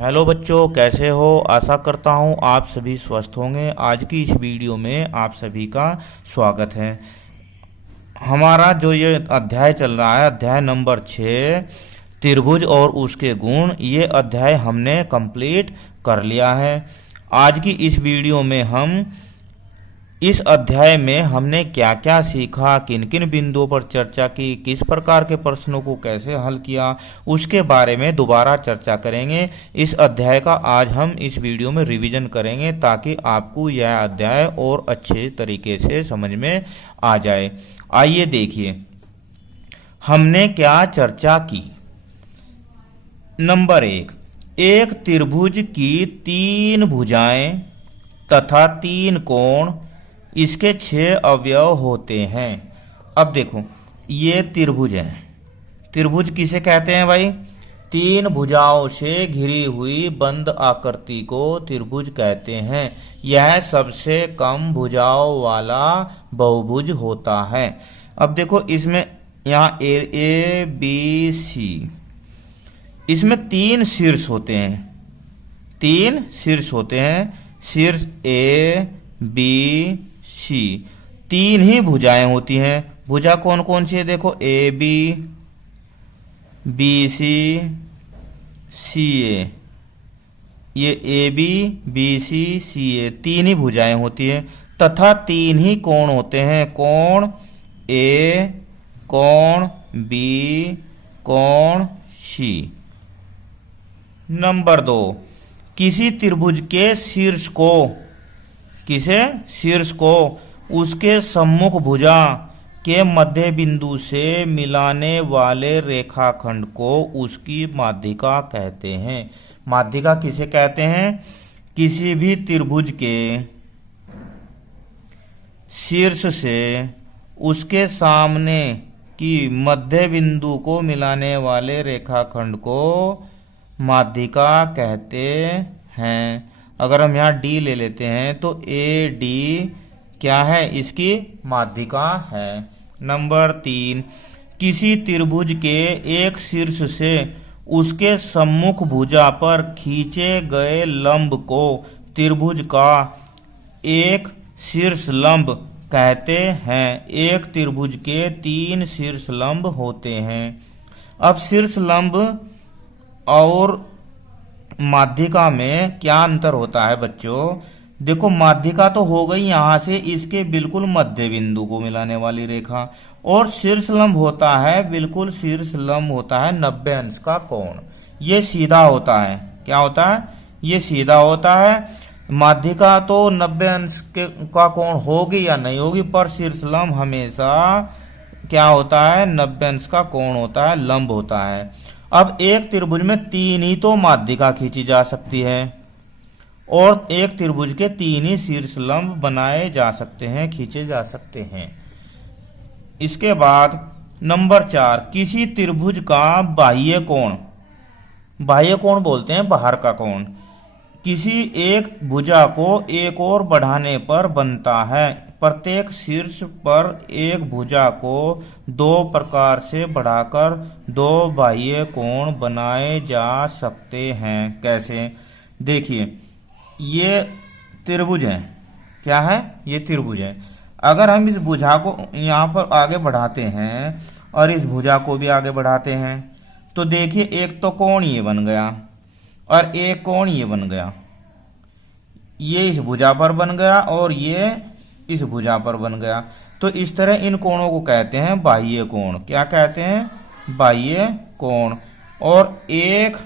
Hello बच्चों, कैसे हो। आशा करता हूँ आप सभी स्वस्थ होंगे। आज की इस वीडियो में आप सभी का स्वागत है। हमारा जो ये अध्याय चल रहा है, अध्याय नंबर 6, त्रिभुज और उसके गुण, ये अध्याय हमने कंप्लीट कर लिया है। आज की इस वीडियो में हम इस अध्याय में हमने क्या क्या सीखा, किन किन बिंदुओं पर चर्चा की, किस प्रकार के प्रश्नों को कैसे हल किया, उसके बारे में दोबारा चर्चा करेंगे। इस अध्याय का आज हम इस वीडियो में रिवीजन करेंगे ताकि आपको यह अध्याय और अच्छे तरीके से समझ में आ जाए। आइए देखिए हमने क्या चर्चा की। नंबर 1, एक त्रिभुज की 3 भुजाएं तथा 3 कोण, इसके 6 अवयव होते हैं। अब देखो, ये त्रिभुज है। त्रिभुज किसे कहते हैं भाई? 3 भुजाओं से घिरी हुई बंद आकृति को त्रिभुज कहते हैं। यह सबसे कम भुजाओं वाला बहुभुज होता है। अब देखो, इसमें यहाँ ए बी सी, इसमें 3 शीर्ष होते हैं। 3 शीर्ष होते हैं। शीर्ष ए बी सी, 3 ही भुजाएं होती हैं। भुजा कौन कौन सी है? देखो, ए बी सी ए, ये बी सी ए 3 ही भुजाएं होती हैं। तथा 3 ही कोण होते हैं। कोण ए, कोण बी, कोण सी। नंबर 2, किसी त्रिभुज के शीर्ष को, किसे शीर्ष को उसके सम्मुख भुजा के मध्य बिंदु से मिलाने वाले रेखाखंड को उसकी माध्यिका कहते हैं। माध्यिका किसे कहते हैं? किसी भी त्रिभुज के शीर्ष से उसके सामने की मध्य बिंदु को मिलाने वाले रेखाखंड को माध्यिका कहते हैं। अगर हम यहाँ डी ले लेते हैं तो ए डी क्या है? इसकी माध्यिका है। नंबर 3, किसी त्रिभुज के एक शीर्ष से उसके सम्मुख भुजा पर खींचे गए लंब को त्रिभुज का एक शीर्ष लंब कहते हैं। एक त्रिभुज के 3 शीर्ष लंब होते हैं। अब शीर्ष लंब और माध्यिका में क्या अंतर होता है बच्चों? देखो, माध्यिका तो हो गई यहां से इसके बिल्कुल मध्य बिंदु को मिलाने वाली रेखा, और शीर्ष लंब होता है, बिल्कुल शीर्ष लंब होता है 90 अंश का कोण। ये सीधा होता है। क्या होता है? ये सीधा होता है। माध्यिका तो 90 अंश का कोण होगी या नहीं होगी, पर शीर्ष लंब हमेशा क्या होता है? 90 अंश का कोण होता है, लंब होता है। अब एक त्रिभुज में 3 ही तो माध्यिका खींची जा सकती है, और एक त्रिभुज के 3 ही शीर्ष लंब बनाए जा सकते हैं, खींचे जा सकते हैं। इसके बाद नंबर 4, किसी त्रिभुज का बाह्य कोण, बाह्य कोण बोलते हैं बाहर का कोण, किसी एक भुजा को एक ओर बढ़ाने पर बनता है। प्रत्येक शीर्ष पर एक भुजा को 2 प्रकार से बढ़ाकर 2 बाह्य कोण बनाए जा सकते हैं। कैसे? देखिए, ये त्रिभुज है। क्या है? ये त्रिभुज है। अगर हम इस भुजा को यहाँ पर आगे बढ़ाते हैं और इस भुजा को भी आगे बढ़ाते हैं तो देखिए, एक तो कोण ये बन गया और एक कोण ये बन गया। ये इस भुजा पर बन गया और ये इस भुजा पर बन गया। तो इस तरह इन कोणों को कहते हैं बाह्य कोण। क्या कहते हैं? बाह्य कोण। और एक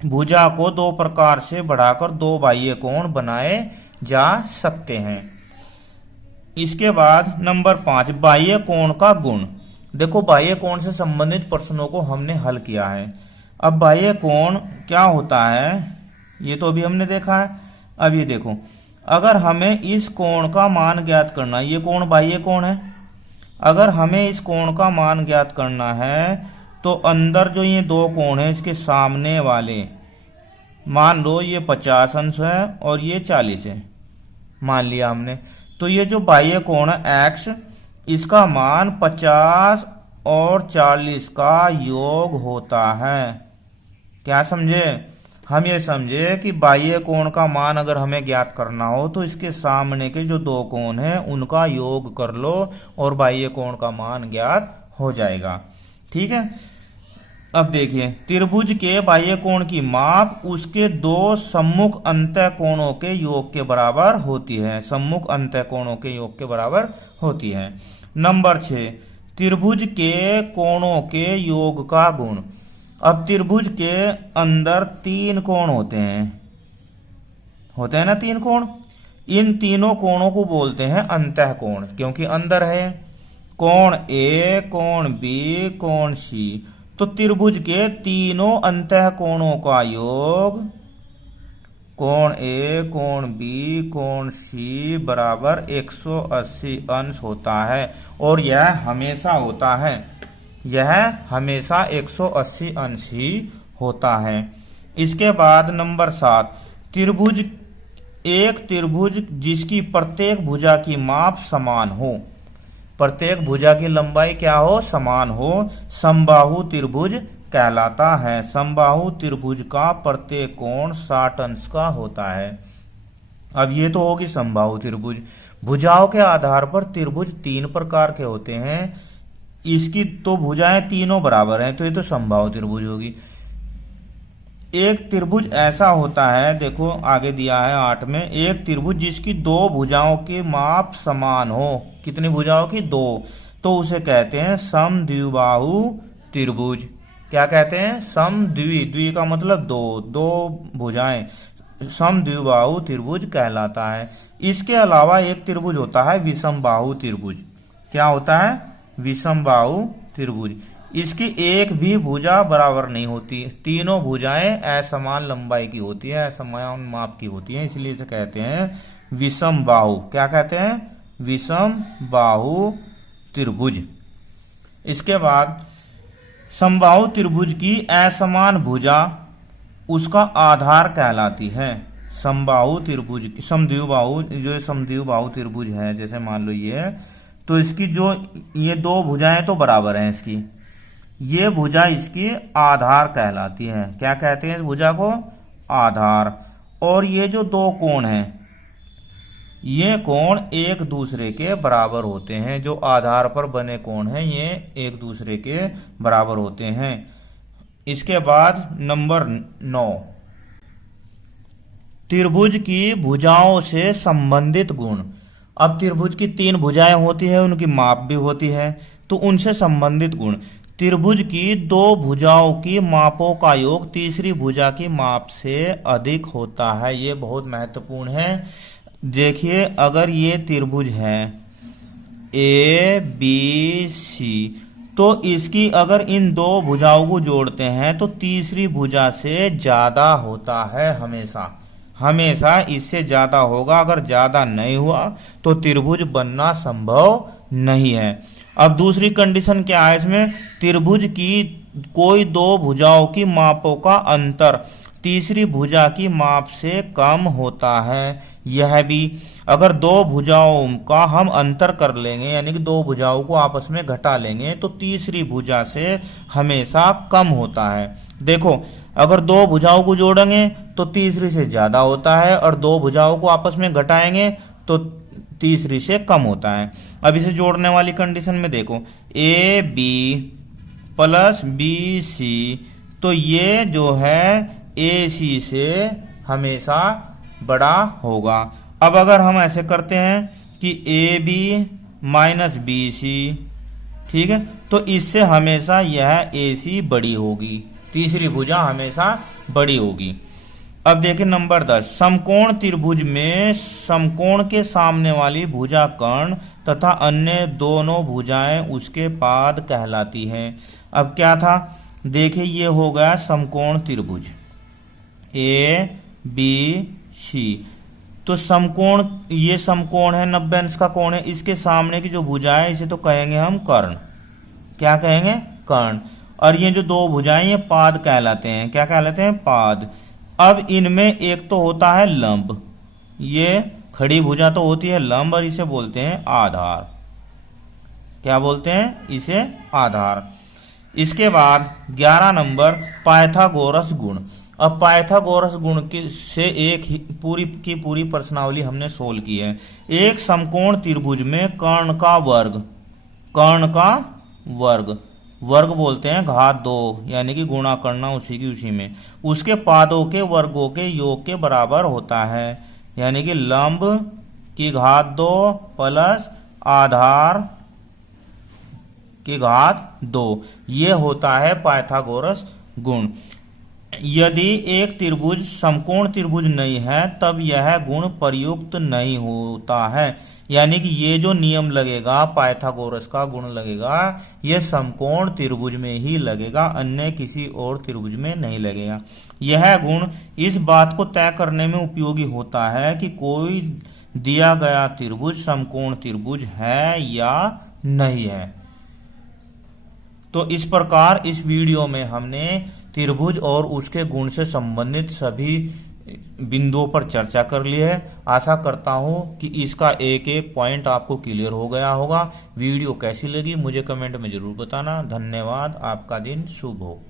भुजा को 2 प्रकार से बढ़ाकर 2 बाह्य कोण बनाए जा सकते हैं। इसके बाद नंबर 5, बाह्य कोण का गुण। देखो, बाह्य कोण से संबंधित प्रश्नों को हमने हल किया है। अब बाह्य कोण क्या होता है ये तो अभी हमने देखा है। अब ये देखो, अगर हमें इस कोण का मान ज्ञात करना है, ये कोण बाह्य कोण है। अगर हमें इस कोण का मान ज्ञात करना है तो अंदर जो ये 2 कोण है, इसके सामने वाले, मान लो ये 50 अंश है और ये 40 है, मान लिया हमने। तो ये जो बाह्य कोण है x, इसका मान 50 और 40 का योग होता है। क्या समझे? हम ये समझे कि बाह्य कोण का मान अगर हमें ज्ञात करना हो तो इसके सामने के जो दो कोण हैं उनका योग कर लो और बाह्य कोण का मान ज्ञात हो जाएगा। ठीक है। अब देखिए, त्रिभुज के बाह्य कोण की माप उसके दो सम्मुख अंतः कोणों के योग के बराबर होती है। सम्मुख अंतः कोणों के योग के बराबर होती है। नंबर 6, त्रिभुज के कोणों के योग का गुण। अब त्रिभुज के अंदर 3 कोण होते हैं ना 3 कोण। इन तीनों कोणों को बोलते हैं अंतः कोण, क्योंकि अंदर है। कोण ए, कोण बी, कोण सी। तो त्रिभुज के तीनों अंतः कोणों का योग कोण ए, कोण बी, कोण सी बराबर 180 अंश होता है और यह हमेशा होता है। यह हमेशा 180 अंश ही होता है। इसके बाद नंबर 7, त्रिभुज, एक त्रिभुज जिसकी प्रत्येक भुजा की माप समान हो। प्रत्येक भुजा की लंबाई क्या हो? समान हो, समबाहु त्रिभुज कहलाता है। समबाहु त्रिभुज का प्रत्येक कोण 60 अंश का होता है। अब ये तो होगी समबाहु त्रिभुज। भुजाओं के आधार पर त्रिभुज 3 प्रकार के होते हैं। इसकी तो भुजाएं तीनों बराबर हैं, तो ये तो समबाहु त्रिभुज होगी। एक त्रिभुज ऐसा होता है, देखो आगे दिया है 8 में, एक त्रिभुज जिसकी 2 भुजाओं के माप समान हो। कितनी भुजाओं की? 2। तो उसे कहते हैं समद्विबाहु त्रिभुज। क्या कहते हैं? समद्वि, द्वि का मतलब 2, 2 भुजाएं, समद्विबाहु त्रिभुज कहलाता है। इसके अलावा एक त्रिभुज होता है विषमबाहु त्रिभुज। क्या होता है? विषमबाहु त्रिभुज। इसकी एक भी भुजा बराबर नहीं होती, तीनों भुजाएं असमान लंबाई की होती है, असमान माप की होती है, इसलिए इसे कहते हैं विषमबाहु। क्या कहते हैं? विषमबाहु त्रिभुज। इसके बाद समबाहु त्रिभुज की असमान भुजा उसका आधार कहलाती है। समबाहु त्रिभुज, समद्विबाहु, जो समद्विबाहु त्रिभुज है, जैसे मान लो ये, तो इसकी जो ये 2 भुजाएं तो बराबर हैं, इसकी ये भुजा इसकी आधार कहलाती है। क्या कहते हैं इस भुजा को? आधार। और ये जो 2 कोण हैं, ये कोण एक दूसरे के बराबर होते हैं। जो आधार पर बने कोण हैं ये एक दूसरे के बराबर होते हैं। इसके बाद नंबर 9, त्रिभुज की भुजाओं से संबंधित गुण। अब त्रिभुज की 3 भुजाएं होती है, उनकी माप भी होती है, तो उनसे संबंधित गुण। त्रिभुज की 2 भुजाओं की मापों का योग तीसरी भुजा की माप से अधिक होता है। ये बहुत महत्वपूर्ण है। देखिए, अगर ये त्रिभुज है ए बी सी, तो इसकी अगर इन 2 भुजाओं को जोड़ते हैं तो तीसरी भुजा से ज्यादा होता है। हमेशा हमेशा इससे ज्यादा होगा। अगर ज्यादा नहीं हुआ तो त्रिभुज बनना संभव नहीं है। अब दूसरी कंडीशन क्या है इसमें? त्रिभुज की कोई 2 भुजाओं की मापों का अंतर तीसरी भुजा की माप से कम होता है। यह भी, अगर 2 भुजाओं का हम अंतर कर लेंगे, यानी कि 2 भुजाओं को आपस में घटा लेंगे, तो तीसरी भुजा से हमेशा कम होता है। देखो, अगर 2 भुजाओं को जोड़ेंगे तो तीसरी से ज्यादा होता है, और 2 भुजाओं को आपस में घटाएंगे तो तीसरी से कम होता है। अब इसे जोड़ने वाली कंडीशन में देखो, A B plus B C, तो ये जो है ए सी से हमेशा बड़ा होगा। अब अगर हम ऐसे करते हैं कि A B minus B C, ठीक है, तो इससे हमेशा यह ए सी बड़ी होगी, तीसरी भुजा हमेशा बड़ी होगी। अब देखिए नंबर 10, समकोण त्रिभुज में समकोण के सामने वाली भुजा कर्ण तथा अन्य दोनों भुजाएं उसके पाद कहलाती हैं। अब क्या था? देखिए, ये हो गया समकोण त्रिभुज ए बी सी। तो समकोण, ये समकोण है, 90 अंश का कोण है, इसके सामने की जो भुजा है इसे तो कहेंगे हम कर्ण। क्या कहेंगे? कर्ण। और ये जो 2 भुजाएं ये पाद कहलाते हैं। क्या कहलाते हैं? पाद। अब इनमें एक तो होता है लंब, ये खड़ी भुजा तो होती है लंब, और इसे बोलते हैं आधार। क्या बोलते हैं? इसे आधार। इसके बाद 11 नंबर, पाइथागोरस गुण। अब पाइथागोरस गुण के से एक ही पूरी की पूरी प्रश्नावली हमने सोल्व की है। एक समकोण त्रिभुज में कर्ण का वर्ग, वर्ग बोलते हैं घात 2, यानी कि गुणा करना उसी की उसी में, उसके पादों के वर्गों के योग के बराबर होता है, यानी कि लंब की घात 2 प्लस आधार की घात 2, ये होता है पाइथागोरस गुण। यदि एक त्रिभुज समकोण त्रिभुज नहीं है तब यह गुण प्रयुक्त नहीं होता है, यानी कि ये जो नियम लगेगा पाइथागोरस का गुण लगेगा ये समकोण त्रिभुज में ही लगेगा, अन्य किसी और त्रिभुज में नहीं लगेगा। यह गुण इस बात को तय करने में उपयोगी होता है कि कोई दिया गया त्रिभुज समकोण त्रिभुज है या नहीं है। तो इस प्रकार इस वीडियो में हमने त्रिभुज और उसके गुण से संबंधित सभी बिंदुओं पर चर्चा कर ली है। आशा करता हूं कि इसका एक एक पॉइंट आपको क्लियर हो गया होगा। वीडियो कैसी लगी मुझे कमेंट में जरूर बताना। धन्यवाद। आपका दिन शुभ हो।